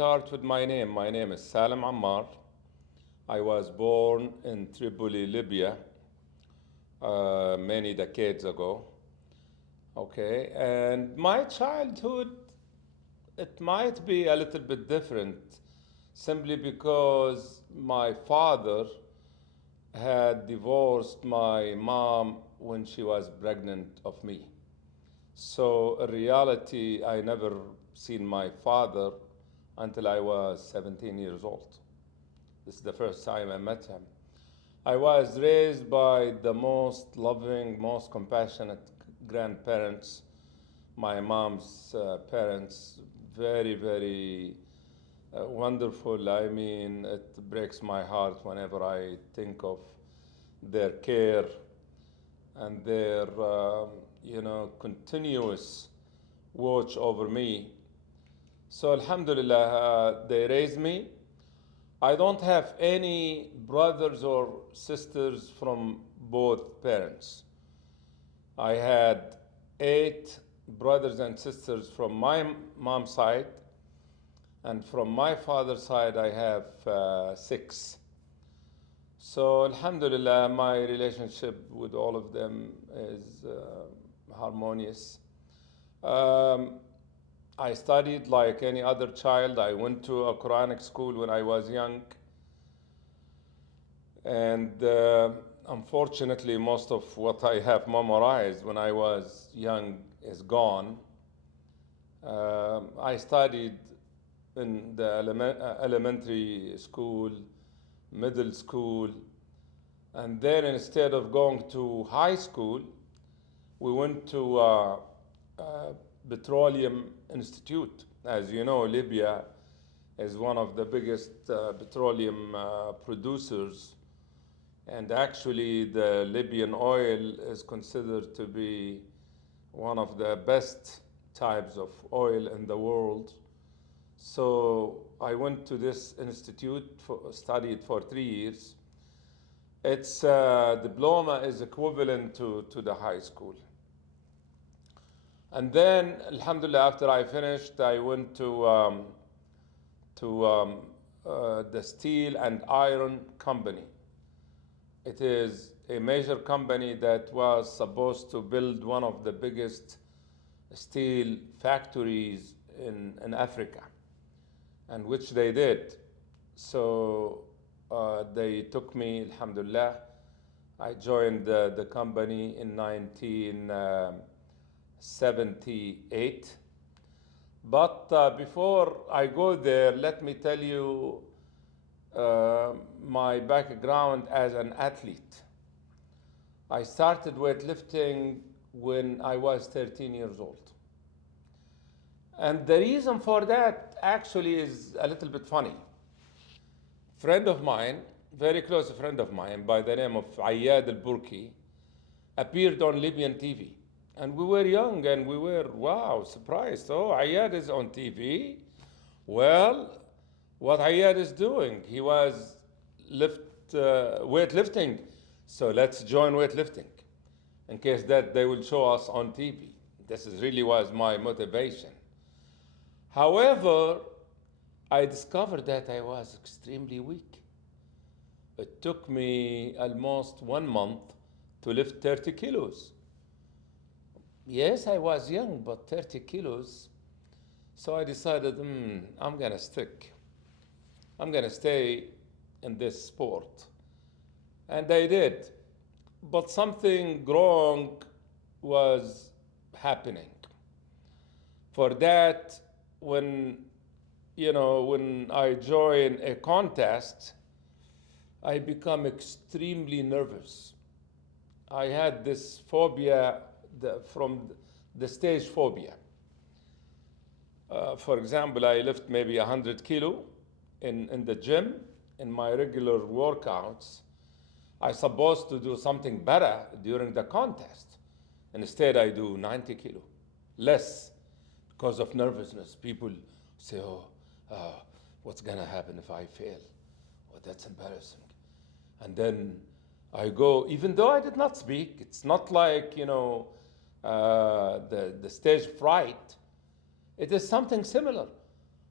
start with my name. My name is Salem Ammar. I was born in Tripoli, Libya, many decades ago. Okay, and my childhood, it might be a little bit different simply because my father had divorced my mom when she was pregnant of me. So in reality, I never seen my father until I was 17 years old. This is the first time I met him. I was raised by the most loving, most compassionate grandparents, my mom's parents, very, very wonderful. I mean, it breaks my heart whenever I think of their care and their, continuous watch over me. So, Alhamdulillah, they raised me. I don't have any brothers or sisters from both parents. I had 8 brothers and sisters from my mom's side, and from my father's side, I have 6. So, Alhamdulillah, my relationship with all of them is harmonious. Um, I studied like any other child. I went to a Quranic school when I was young. And unfortunately, most of what I have memorized when I was young is gone. I studied in the elementary school, middle school, and then instead of going to high school, we went to Petroleum Institute. As you know, Libya is one of the biggest petroleum producers, and actually the Libyan oil is considered to be one of the best types of oil in the world. So I went to this institute, studied for 3 years. Its diploma is equivalent to the high school. And then, Alhamdulillah, after I finished, I went to the Steel and Iron Company. It is a major company that was supposed to build one of the biggest steel factories in Africa, and which they did. So they took me, Alhamdulillah. I joined the company in 1978. But before I go there, let me tell you my background as an athlete. I started weightlifting when I was 13 years old. And the reason for that actually is a little bit funny. Friend of mine, very close friend of mine by the name of Ayyad al-Burki, appeared on Libyan TV. And we were young and we were, wow, surprised. Oh, Ayyad is on TV? Well, what Ayyad is doing, he was weightlifting. So let's join weightlifting in case that they will show us on TV. This really was my motivation. However, I discovered that I was extremely weak. It took me almost 1 month to lift 30 kilos. Yes, I was young, but 30 kilos. So I decided, I'm gonna stick. I'm gonna stay in this sport. And I did. But something wrong was happening. For that, when I join a contest, I become extremely nervous. I had this phobia from the stage phobia. For example, I lift maybe 100 kilo in the gym in my regular workouts. I supposed to do something better during the contest. Instead, I do 90 kilo, less because of nervousness. People say, what's gonna happen if I fail? Oh, that's embarrassing. And then I go, even though I did not speak, it's not like, the stage fright. It is something similar.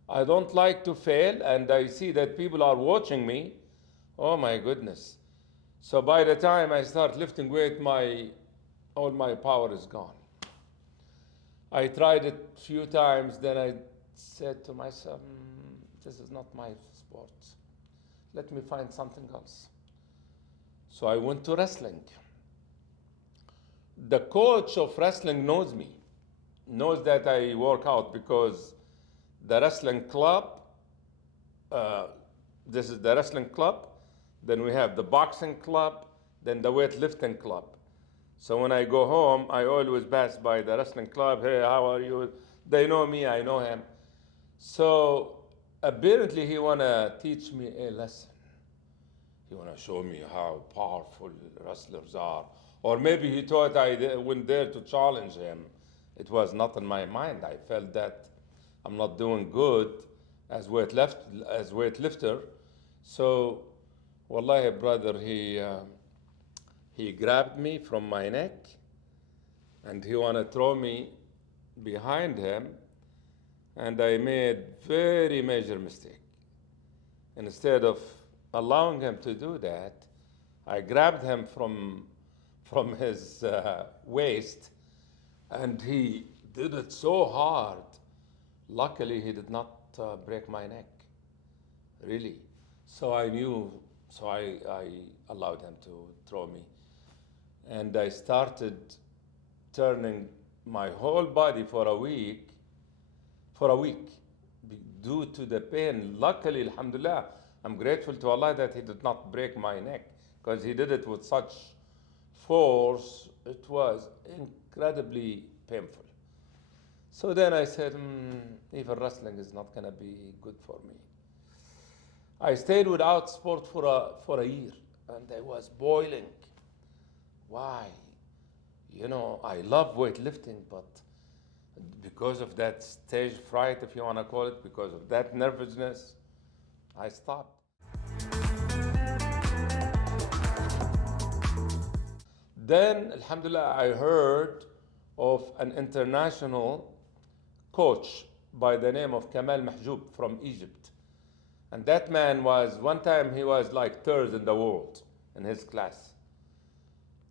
I don't like to fail, and I see that people are watching me. Oh my goodness. So by the time I start lifting weight, all my power is gone. I tried it a few times, then I said to myself, this is not my sport. Let me find something else. So I went to wrestling. The coach of wrestling knows me, knows that I work out because the wrestling club, uh, this is the wrestling club, then we have the boxing club, then the weightlifting club. So when I go home, I always pass by the wrestling club. Hey, how are you? They know me, I know him. So apparently he wanna teach me a lesson. He wanna show me how powerful wrestlers are. Or maybe he thought I went there to challenge him. It was not in my mind. I felt that I'm not doing good as weightlifter. So, wallahi, brother, he grabbed me from my neck and he wanna throw me behind him, and I made very major mistake. Instead of allowing him to do that, I grabbed him from his waist, and he did it so hard. Luckily, he did not break my neck, really. So I knew, so I allowed him to throw me. And I started turning my whole body for a week, due to the pain. Luckily, alhamdulillah, I'm grateful to Allah that He did not break my neck, because He did it with such force. It was incredibly painful. So then I said, even wrestling is not going to be good for me. I stayed without sport for a year, and I was boiling. Why? I love weightlifting, but because of that stage fright, if you want to call it, because of that nervousness, I stopped. Then, alhamdulillah, I heard of an international coach by the name of Kamal Mahjoub from Egypt. And that man one time he was like third in the world in his class.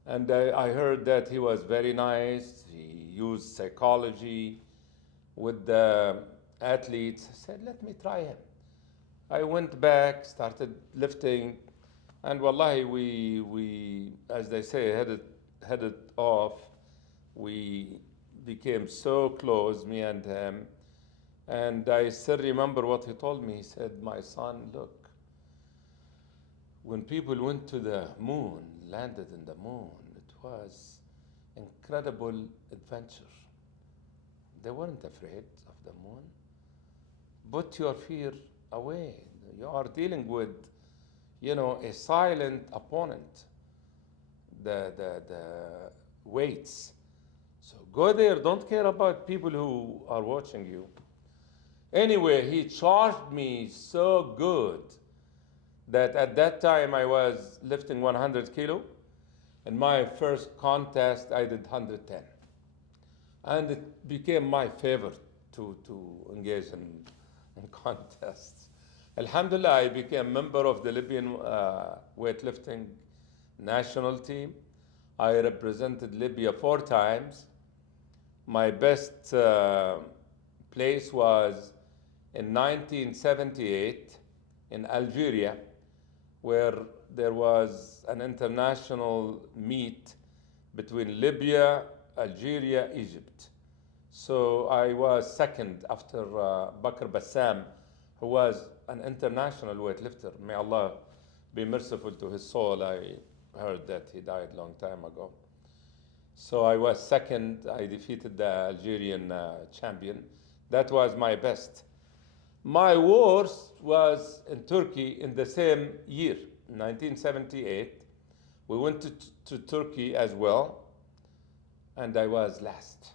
And I heard that he was very nice. He used psychology with the athletes. I said, let me try him. I went back, started lifting, and wallahi, we as they say, headed off. We became so close, me and him. And I still remember what he told me. He said, my son, look, when people went to the moon, landed in the moon, it was incredible adventure. They weren't afraid of the moon. Put your fear away. You are dealing with, a silent opponent, the weights. So go there, don't care about people who are watching you. Anyway, he charged me so good that at that time I was lifting 100 kilo. In my first contest, I did 110. And it became my favorite to engage in contests. Alhamdulillah, I became member of the Libyan weightlifting national team. I represented Libya 4 times. My best place was in 1978 in Algeria, where there was an international meet between Libya, Algeria, Egypt. So I was second after Bakr Bassam, who was an international weightlifter. May Allah be merciful to his soul. I heard that he died a long time ago. So I was second. I defeated the Algerian champion. That was my best. My worst was in Turkey in the same year, 1978. We went to Turkey as well, and I was last.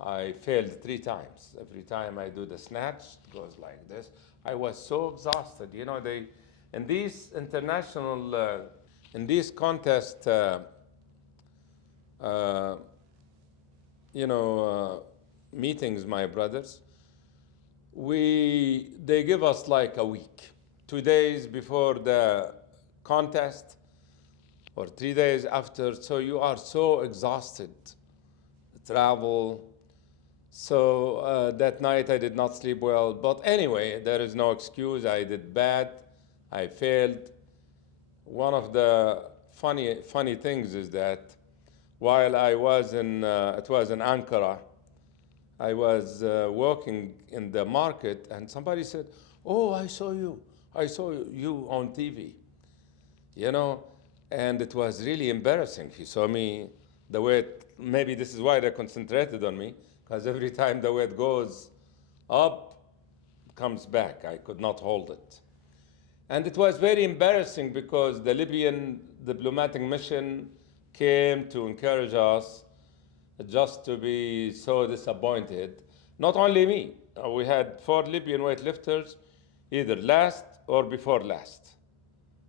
I failed 3 times. Every time I do the snatch, it goes like this. I was so exhausted. In these international, in these contests, meetings, my brothers, they give us like a week, 2 days before the contest or 3 days after. So you are so exhausted, travel. So that night I did not sleep well. But anyway, there is no excuse. I did bad. I failed. One of the funny things is that while I was it was in Ankara, I was walking in the market, and somebody said, "Oh, I saw you. I saw you on TV." You know, and it was really embarrassing. He saw me the weight. Maybe this is why they concentrated on me, because every time the weight goes up, comes back. I could not hold it. And it was very embarrassing because the Libyan diplomatic mission came to encourage us just to be so disappointed. Not only me, we had 4 Libyan weightlifters, either last or before last.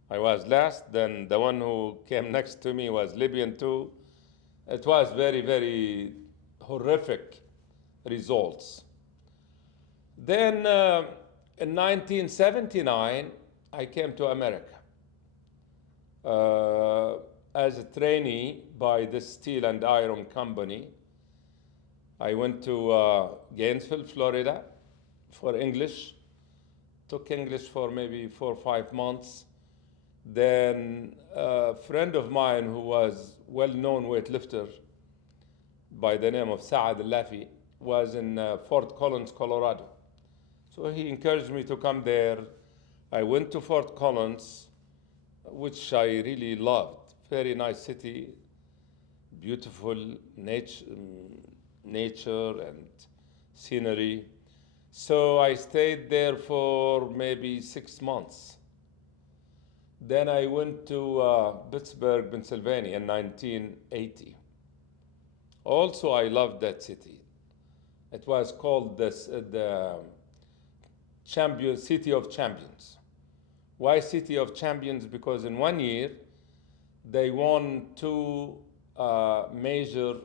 I was last, then the one who came next to me was Libyan too. It was very horrific results. Then in 1979, I came to America as a trainee by the Steel and Iron Company. I went to Gainesville, Florida for English. Took English for maybe 4 or 5 months. Then a friend of mine who was well-known weightlifter by the name of Saad Al-Lafi was in Fort Collins, Colorado. So he encouraged me to come there. I went to Fort Collins, which I really loved. Very nice city, beautiful nature and scenery. So I stayed there for maybe 6 months. Then I went to Pittsburgh, Pennsylvania in 1980. Also, I loved that city. It was called the City of Champions. Why City of Champions? Because in one year, they won 2 major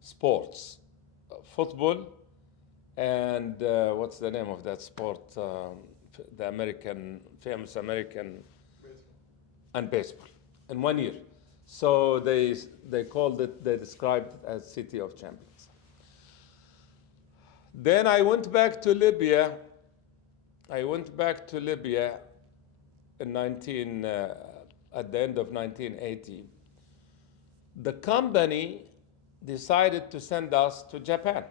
sports, football and what's the name of that sport? The famous American, and baseball in one year. So they described it as City of Champions. Then I went back to Libya. In at the end of 1980. The company decided to send us to Japan.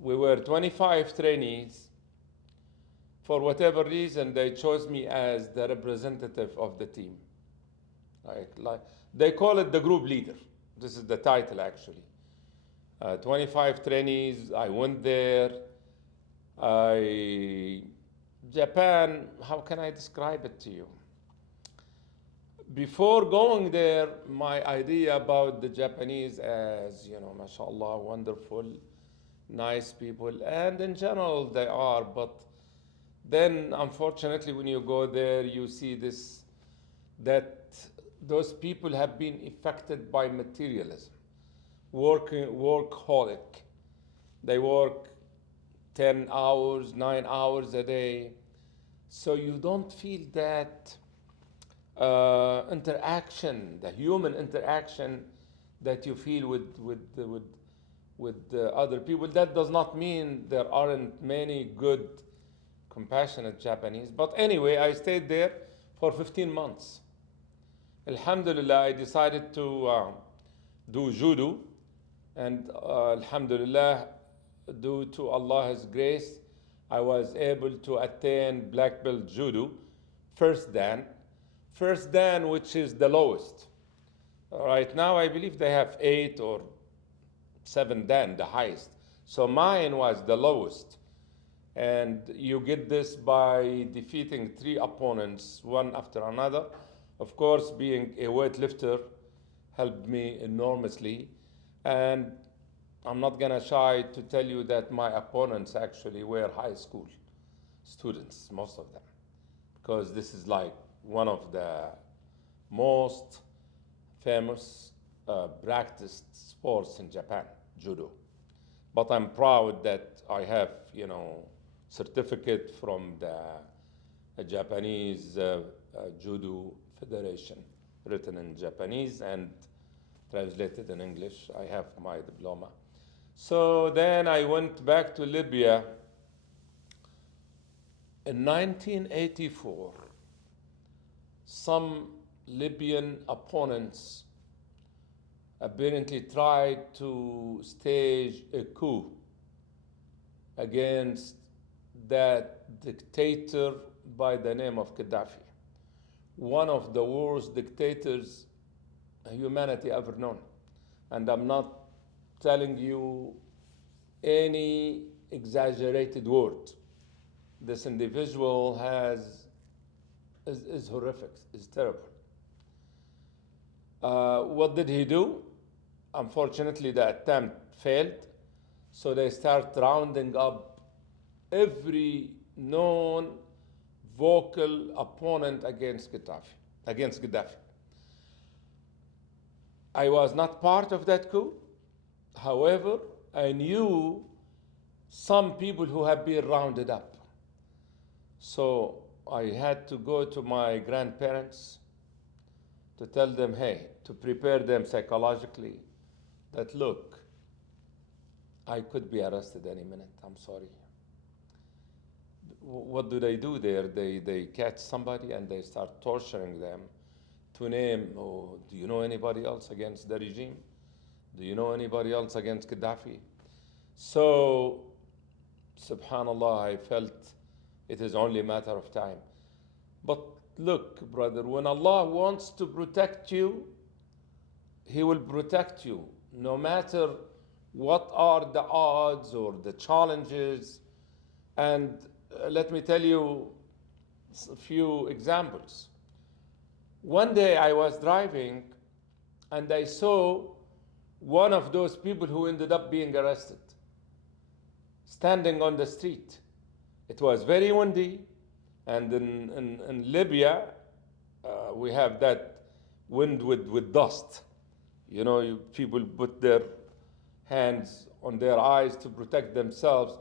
We were 25 trainees. For whatever reason, they chose me as the representative of the team. Like they call it the group leader. This is the title, actually. 25 trainees. I went there. Japan, how can I describe it to you? Before going there, my idea about the Japanese as, mashallah, wonderful, nice people, and in general they are, but then unfortunately when you go there, you see that those people have been affected by materialism, workaholic. They work 10 hours, 9 hours a day. So you don't feel that interaction, the human interaction that you feel with other people. That does not mean there aren't many good, compassionate Japanese. But anyway, I stayed there for 15 months. Alhamdulillah, I decided to do judo. And alhamdulillah, due to Allah's grace, I was able to attain black belt judo, first dan, which is the lowest. Right now, I believe they have 8 or 7 dan, the highest. So mine was the lowest. And you get this by defeating 3 opponents, one after another. Of course, being a weightlifter helped me enormously. And I'm not gonna shy to tell you that my opponents actually were high school students, most of them, because this is like one of the most famous practiced sports in Japan, judo. but I'm proud that I have, certificate from the Japanese Judo Federation, written in Japanese and translated in English. I have my diploma. So then I went back to Libya in 1984. Some Libyan opponents apparently tried to stage a coup against that dictator by the name of Gaddafi, one of the worst dictators humanity ever known. And I'm not telling you any exaggerated word. This individual is horrific, is terrible. What did he do? Unfortunately, the attempt failed, so they start rounding up every known vocal opponent against Gaddafi. I was not part of that coup. However, I knew some people who have been rounded up. So I had to go to my grandparents to tell them, hey, to prepare them psychologically that, look, I could be arrested any minute. I'm sorry. What do they do there? They catch somebody and they start torturing them to name, oh, do you know anybody else against the regime? Do you know anybody else against Gaddafi? So, subhanallah, I felt it is only a matter of time. But look, brother, when Allah wants to protect you, He will protect you, no matter what are the odds or the challenges. And let me tell you a few examples. One day I was driving and I saw one of those people who ended up being arrested standing on the street. It was very windy, and in Libya, we have that wind with dust. People put their hands on their eyes to protect themselves.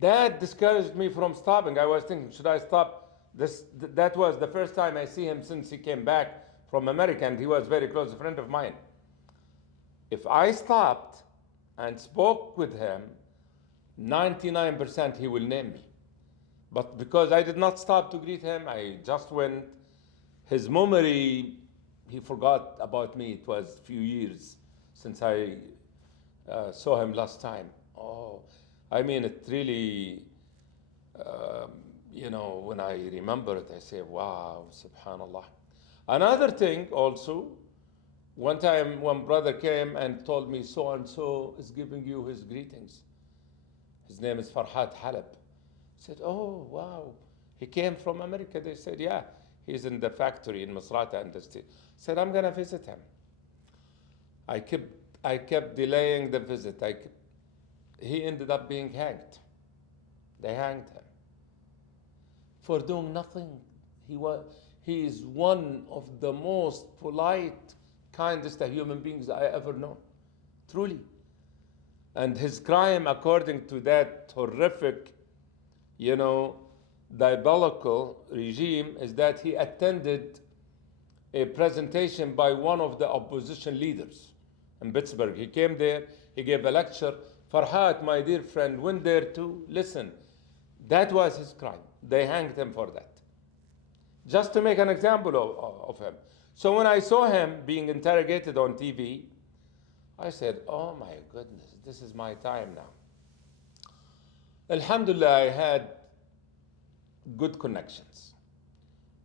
That discouraged me from stopping. I was thinking, should I stop? That was the first time I see him since he came back from America, and he was a very close friend of mine. If I stopped and spoke with him, 99% he will name me. But because I did not stop to greet him, I just went. His memory, he forgot about me. It was a few years since I saw him last time. Oh, I mean, it really, when I remember it, I say, wow, subhanallah. Another thing also, one time one brother came and told me, so and so is giving you his greetings. His name is Farhat Halab. I said, oh, wow. He came from America. They said, yeah, he's in the factory in Misrata industry. I said, I'm going to visit him. I kept delaying the visit. He ended up being hanged. They hanged him for doing nothing. He is one of the most polite, kindest human beings I ever know. Truly. And his crime, according to that horrific, diabolical regime, is that he attended a presentation by one of the opposition leaders in Pittsburgh. He came there, he gave a lecture. Farhat, my dear friend, went there to listen. That was his crime. They hanged him for that. Just to make an example of him. So when I saw him being interrogated on TV, I said, oh my goodness, this is my time now. Alhamdulillah, I had good connections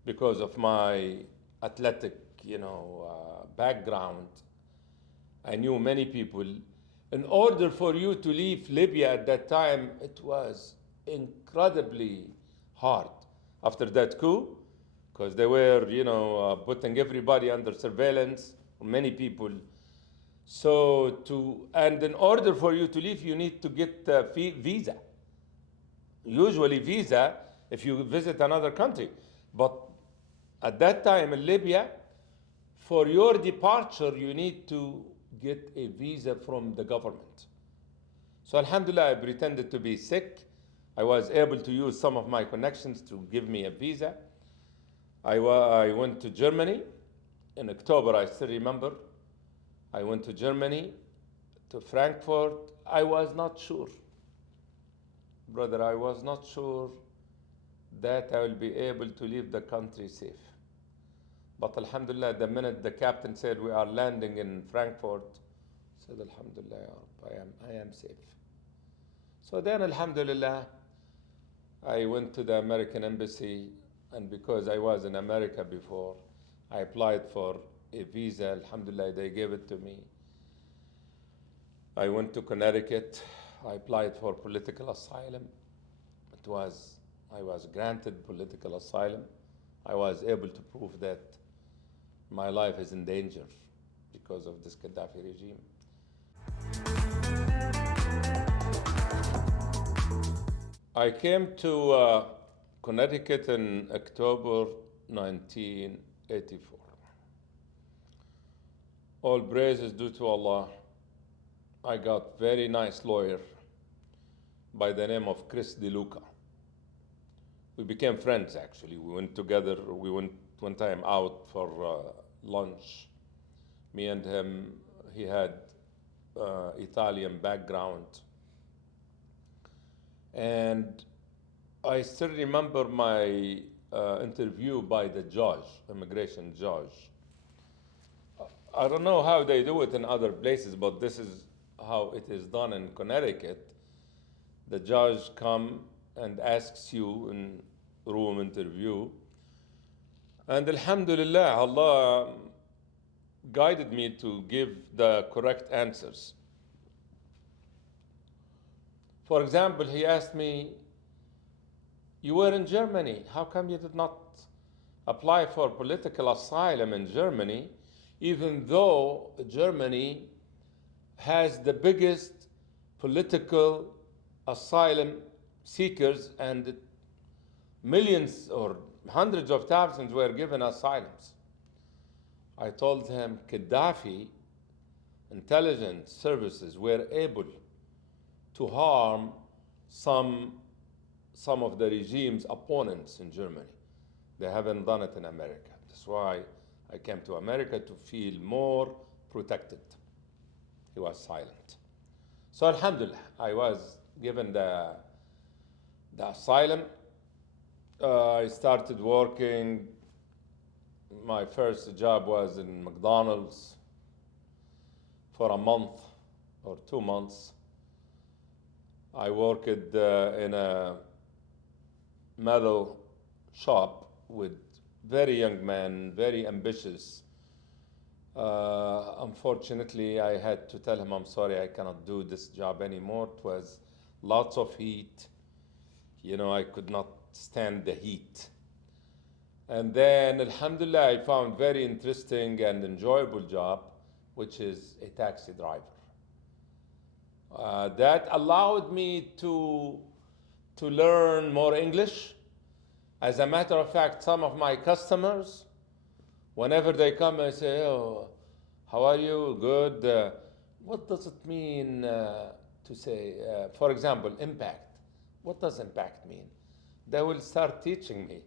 because of my athletic, background. I knew many people. In order for you to leave Libya at that time, it was incredibly hard after that coup, because they were, putting everybody under surveillance, many people. And in order for you to leave, you need to get a visa. Usually visa if you visit another country. But at that time in Libya, for your departure, you need to get a visa from the government. So alhamdulillah, I pretended to be sick. I was able to use some of my connections to give me a visa. I went to Germany in October, I still remember. I went to Germany, to Frankfurt. I was not sure, brother, I was not sure that I will be able to leave the country safe. But alhamdulillah, the minute the captain said we are landing in Frankfurt, I said alhamdulillah, ya Rabbi, I am safe. So then alhamdulillah, I went to the American embassy, and because I was in America before, I applied for a visa. Alhamdulillah, they gave it to me. I went to Connecticut. I applied for political asylum. I was granted political asylum. I was able to prove that my life is in danger because of this Gaddafi regime. I came to Connecticut in October 1984. All praise is due to Allah. I got very nice lawyer by the name of Chris DeLuca. We became friends actually. We went together. We went one time out for lunch. Me and him, he had Italian background. And I still remember my interview by the judge, immigration judge. I don't know how they do it in other places, but this is how it is done in Connecticut. The judge comes and asks you in room interview. And alhamdulillah, Allah guided me to give the correct answers. For example, he asked me, you were in Germany, how come you did not apply for political asylum in Germany, even though Germany has the biggest political asylum seekers and millions or hundreds of thousands were given asylums? I told him Gaddafi intelligence services were able to harm some of the regime's opponents in Germany. They haven't done it in America. That's why I came to America to feel more protected. He was silent. So alhamdulillah, I was given the asylum. I started working. My first job was in McDonald's for a month or 2 months. I worked in a metal shop with very young men, very ambitious. Unfortunately, I had to tell him, I'm sorry, I cannot do this job anymore. It was lots of heat. You know, I could not stand the heat. And then, alhamdulillah, I found very interesting and enjoyable job, which is a taxi driver. That allowed me to learn more English. As a matter of fact, some of my customers, whenever they come, I say, oh, how are you? Good. What does it mean to say, for example, impact? What does impact mean? They will start teaching me.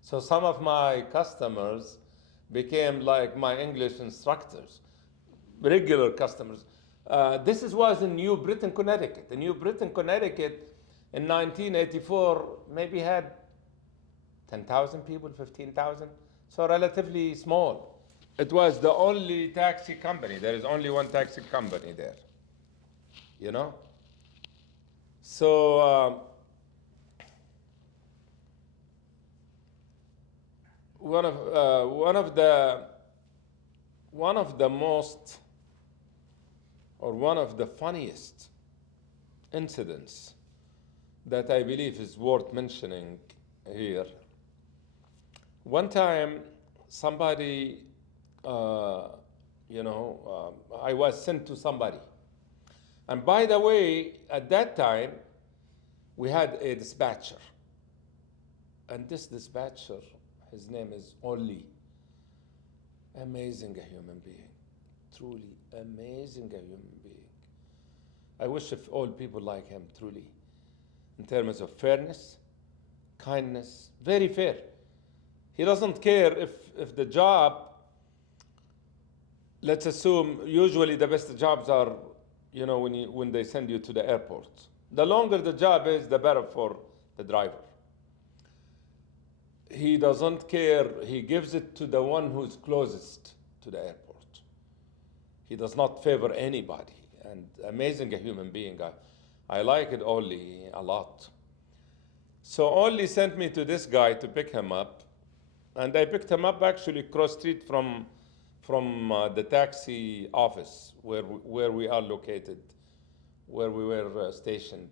So some of my customers became like my English instructors, regular customers. This was in New Britain, Connecticut. In New Britain, Connecticut, in 1984, maybe had 10,000 people, 15,000, so relatively small. It was the only taxi company. There is only one taxi company there, you know? So one of the most, or one of the funniest incidents that I believe is worth mentioning here. One time, somebody, I was sent to somebody. And by the way, at that time, we had a dispatcher. And this dispatcher, his name is Oli. Amazing a human being. Truly amazing a human being. I wish if all people like him, truly, in terms of fairness, kindness, very fair. He doesn't care if the job, let's assume, usually the best jobs are, when they send you to the airport. The longer the job is, the better for the driver. He doesn't care. He gives it to the one who's closest to the airport. He does not favor anybody. And amazing a human being. I like it only a lot. So only sent me to this guy to pick him up. And I picked him up actually cross street from the taxi office where we are located, where we were stationed.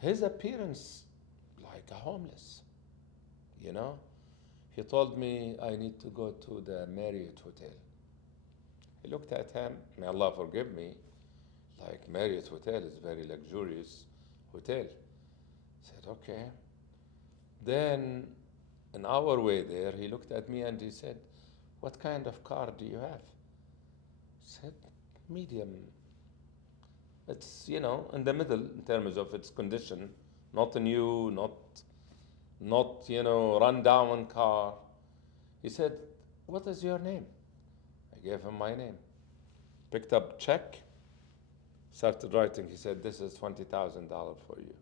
His appearance like a homeless, you know. He told me I need to go to the Marriott Hotel. He looked at him, may Allah forgive me, like Marriott Hotel is very luxurious hotel. Said, okay. Then an hour way there, he looked at me and he said, what kind of car do you have? Said, medium. It's, in the middle in terms of its condition, not a new, not run down car. He said, what is your name? I gave him my name. Picked up check, started writing. He said, this is $20,000 for you.